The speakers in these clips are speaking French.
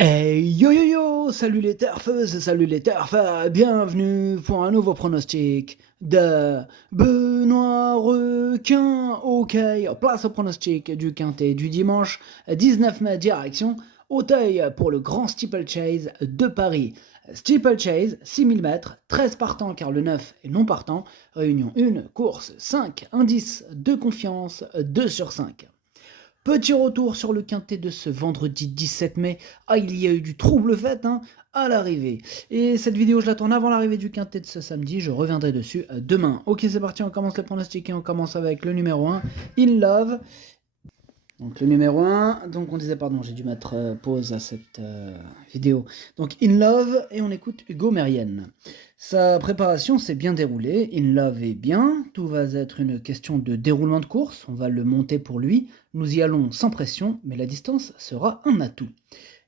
Hey yo yo yo, salut les turfeuses, salut les turfeurs, bienvenue pour un nouveau pronostic de Benoît Requin. Ok, place au pronostic du quintet du dimanche 19 mai, direction Auteuil pour le grand steeplechase de Paris. Steeplechase, 6000 mètres, 13 partants car le 9 est non partant, réunion 1, course 5, indice de confiance 2 sur 5. Petit retour sur le quintet de ce vendredi 17 mai. Ah, il y a eu du trouble fait à l'arrivée. Et cette vidéo, je la tourne avant l'arrivée du quintet de ce samedi. Je reviendrai dessus demain. Ok, c'est parti, on commence les pronostics et on commence avec le numéro 1, In Love. Donc le numéro 1, donc on disait, pardon, j'ai dû mettre pause à cette vidéo. Donc In Love, et on écoute Hugo Mérienne. Sa préparation s'est bien déroulée, In Love est bien, tout va être une question de déroulement de course, on va le monter pour lui, nous y allons sans pression, mais la distance sera un atout.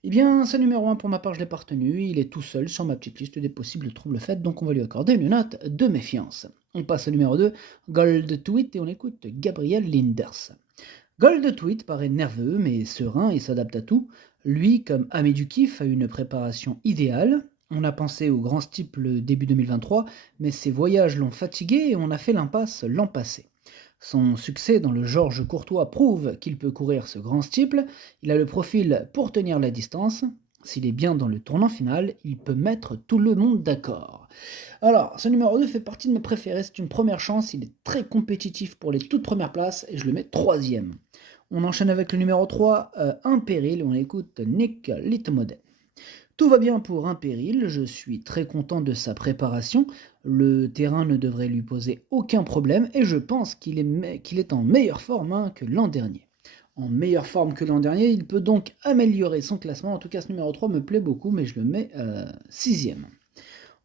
Eh bien, ce numéro 1, pour ma part, je l'ai pas retenu, il est tout seul sur ma petite liste des possibles troubles faits, donc on va lui accorder une note de méfiance. On passe au numéro 2, Gold Tweet, et on écoute Gabriel Linders. Gold Tweet paraît nerveux mais serein et s'adapte à tout. Lui, comme ami du kiff, a une préparation idéale. On a pensé au grand steeple début 2023, mais ses voyages l'ont fatigué et on a fait l'impasse l'an passé. Son succès dans le Georges Courtois prouve qu'il peut courir ce grand steeple. Il a le profil pour tenir la distance. S'il est bien dans le tournant final, il peut mettre tout le monde d'accord. Alors, ce numéro 2 fait partie de mes préférés, c'est une première chance, il est très compétitif pour les toutes premières places et je le mets troisième. On enchaîne avec le numéro 3, Impéril, et on écoute Nick Litmoden. Tout va bien pour Impéril, je suis très content de sa préparation, le terrain ne devrait lui poser aucun problème et je pense qu'il est en meilleure forme que l'an dernier. En meilleure forme que l'an dernier, il peut donc améliorer son classement, en tout cas ce numéro 3 me plaît beaucoup mais je le mets sixième.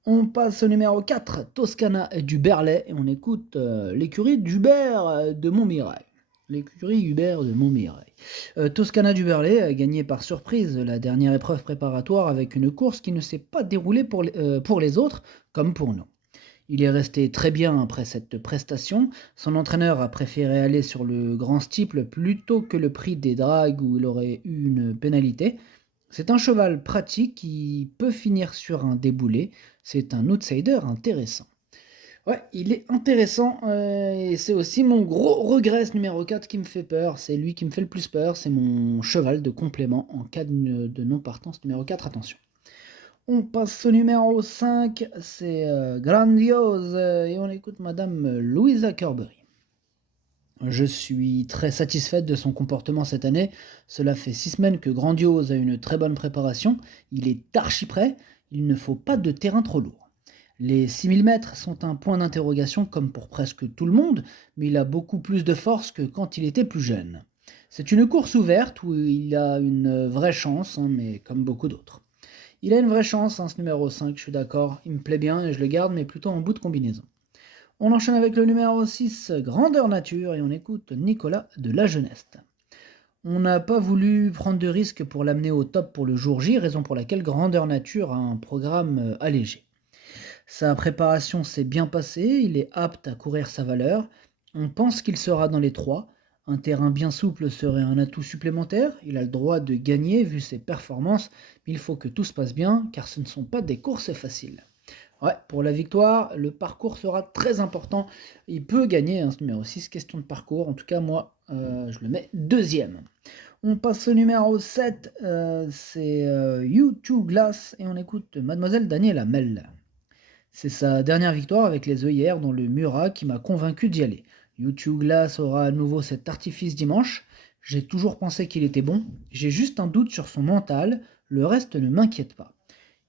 On passe au numéro 4, Toscana du Berlay, et on écoute l'écurie d'Hubert de Montmirail. L'écurie Hubert de Montmirail. Toscana du Berlay a gagné par surprise la dernière épreuve préparatoire avec une course qui ne s'est pas déroulée pour les autres, comme pour nous. Il est resté très bien après cette prestation. Son entraîneur a préféré aller sur le grand steeple plutôt que le prix des dragues où il aurait eu une pénalité. C'est un cheval pratique qui peut finir sur un déboulé. C'est un outsider intéressant. Ouais, il est intéressant et c'est aussi mon gros regret, ce numéro 4 qui me fait peur. C'est lui qui me fait le plus peur. C'est mon cheval de complément en cas de non-partance. Numéro 4, attention. On passe au numéro 5, c'est Grandiose et on écoute Madame Louisa Carberry. Je suis très satisfaite de son comportement cette année. Cela fait 6 semaines que Grandiose a une très bonne préparation. Il est archi prêt. Il ne faut pas de terrain trop lourd. Les 6000 mètres sont un point d'interrogation comme pour presque tout le monde, mais il a beaucoup plus de force que quand il était plus jeune. C'est une course ouverte où il a une vraie chance, mais comme beaucoup d'autres. Il a une vraie chance, ce numéro 5, je suis d'accord. Il me plaît bien et je le garde, mais plutôt en bout de combinaison. On enchaîne avec le numéro 6, Grandeur Nature, et on écoute Nicolas de La Jeunesse. On n'a pas voulu prendre de risques pour l'amener au top pour le jour J, raison pour laquelle Grandeur Nature a un programme allégé. Sa préparation s'est bien passée, il est apte à courir sa valeur. On pense qu'il sera dans les 3. Un terrain bien souple serait un atout supplémentaire. Il a le droit de gagner vu ses performances, mais il faut que tout se passe bien car ce ne sont pas des courses faciles. Ouais, pour la victoire, le parcours sera très important. Il peut gagner, ce numéro 6, question de parcours. En tout cas, moi, je le mets deuxième. On passe au numéro 7, c'est U2 Glass, et on écoute Mademoiselle Daniela Mel. C'est sa dernière victoire avec les œillères dans le Murat qui m'a convaincu d'y aller. U2 Glass aura à nouveau cet artifice dimanche. J'ai toujours pensé qu'il était bon. J'ai juste un doute sur son mental. Le reste ne m'inquiète pas.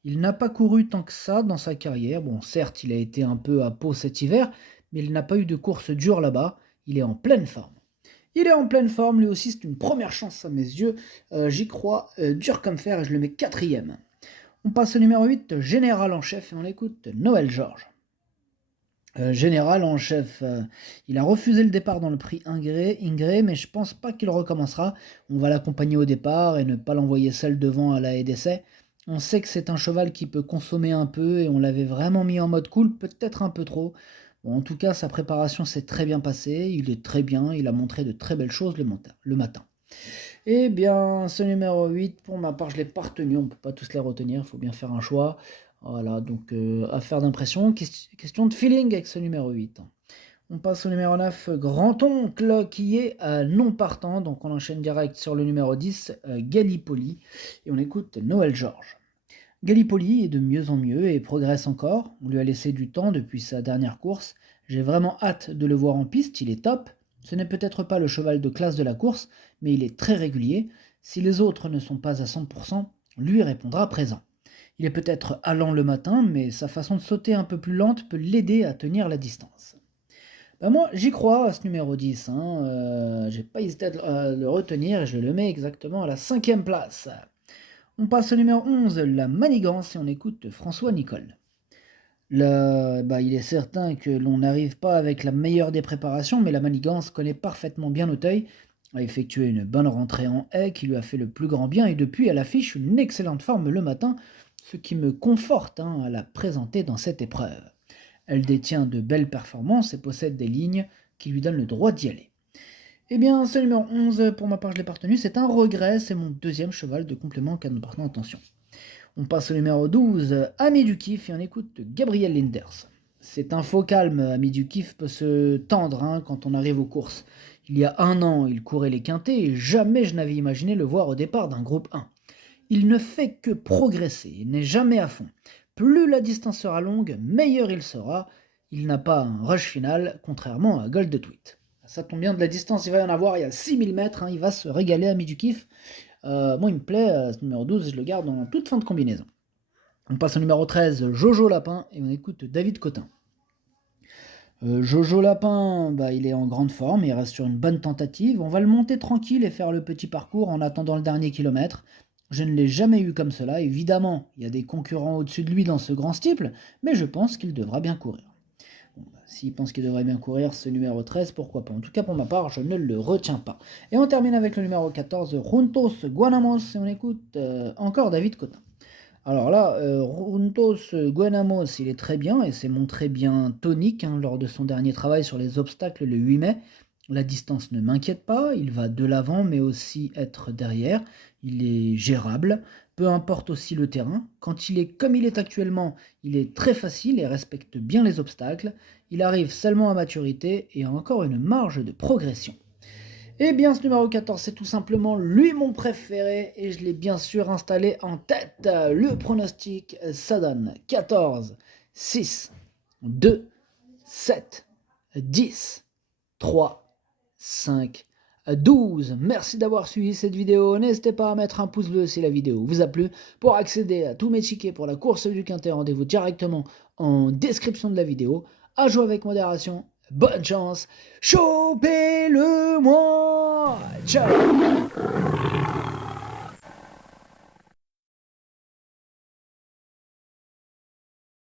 Il n'a pas couru tant que ça dans sa carrière. Bon, certes, il a été un peu à Pau cet hiver, mais il n'a pas eu de course dure là-bas. Il est en pleine forme. Il est en pleine forme, lui aussi, c'est une première chance à mes yeux. J'y crois, dur comme fer, et je le mets quatrième. On passe au numéro 8, Général en chef, et on écoute Noël Georges. Général en chef, il a refusé le départ dans le prix Ingré, mais je pense pas qu'il recommencera. On va l'accompagner au départ et ne pas l'envoyer seul devant à la haie d'essai. On sait que c'est un cheval qui peut consommer un peu et on l'avait vraiment mis en mode cool, peut-être un peu trop. Bon, en tout cas, sa préparation s'est très bien passée, il est très bien, il a montré de très belles choses le matin. Eh bien, ce numéro 8, pour ma part, je ne l'ai pas retenu. On ne peut pas tous les retenir, il faut bien faire un choix. Voilà, donc affaire d'impression, question de feeling avec ce numéro 8. On passe au numéro 9, Grand-Oncle, qui est non partant. Donc on enchaîne direct sur le numéro 10, Gallipoli. Et on écoute Noël Georges. Gallipoli est de mieux en mieux et progresse encore. On lui a laissé du temps depuis sa dernière course. J'ai vraiment hâte de le voir en piste, il est top. Ce n'est peut-être pas le cheval de classe de la course, mais il est très régulier. Si les autres ne sont pas à 100%, lui répondra présent. Il est peut-être allant le matin, mais sa façon de sauter un peu plus lente peut l'aider à tenir la distance. Ben moi, j'y crois à ce numéro 10. J'ai pas hésité à le retenir et je le mets exactement à la 5e place. On passe au numéro 11, la manigance, et on écoute François Nicole. Il est certain que l'on n'arrive pas avec la meilleure des préparations, mais la manigance connaît parfaitement bien Auteuil, a effectué une bonne rentrée en haie qui lui a fait le plus grand bien, et depuis elle affiche une excellente forme le matin, ce qui me conforte à la présenter dans cette épreuve. Elle détient de belles performances et possède des lignes qui lui donnent le droit d'y aller. Eh bien, ce numéro 11, pour ma part, je l'ai pas retenu, c'est un regret, c'est mon deuxième cheval de complément qu'à nous partons en tension. On passe au numéro 12, Ami du Kiff, et on écoute Gabriel Linders. C'est un faux calme, Ami du Kiff peut se tendre quand on arrive aux courses. Il y a 1 an, il courait les quintés et jamais je n'avais imaginé le voir au départ d'un groupe 1. Il ne fait que progresser, il n'est jamais à fond. Plus la distance sera longue, meilleur il sera. Il n'a pas un rush final, contrairement à Gold Tweet. Ça tombe bien, de la distance, il va y en avoir, il y a 6000 mètres, il va se régaler, Ami du Kiff. Moi, il me plaît, ce numéro 12, je le garde en toute fin de combinaison. On passe au numéro 13, Jojo Lapin, et on écoute David Cotin. Jojo Lapin, il est en grande forme, il reste sur une bonne tentative. On va le monter tranquille et faire le petit parcours en attendant le dernier kilomètre. Je ne l'ai jamais eu comme cela, évidemment, il y a des concurrents au-dessus de lui dans ce grand steeple, mais je pense qu'il devra bien courir. S'il pense qu'il devrait bien courir ce numéro 13, pourquoi pas. En tout cas, pour ma part, je ne le retiens pas. Et on termine avec le numéro 14, Juntos Guanamos, et on écoute encore David Cotin. Alors là, Juntos Guanamos, il est très bien, et s'est montré bien tonique lors de son dernier travail sur les obstacles le 8 mai. La distance ne m'inquiète pas, il va de l'avant, mais aussi être derrière. Il est gérable, peu importe aussi le terrain. Quand il est comme il est actuellement, il est très facile et respecte bien les obstacles. Il arrive seulement à maturité et a encore une marge de progression. Eh bien, ce numéro 14, c'est tout simplement lui mon préféré et je l'ai bien sûr installé en tête. Le pronostic, ça donne 14, 6, 2, 7, 10, 3, 5, 12. Merci d'avoir suivi cette vidéo. N'hésitez pas à mettre un pouce bleu si la vidéo vous a plu. Pour accéder à tous mes tickets pour la course du Quintet, rendez-vous directement en description de la vidéo. À jouer avec modération. Bonne chance. Chopez-le moi. Ciao.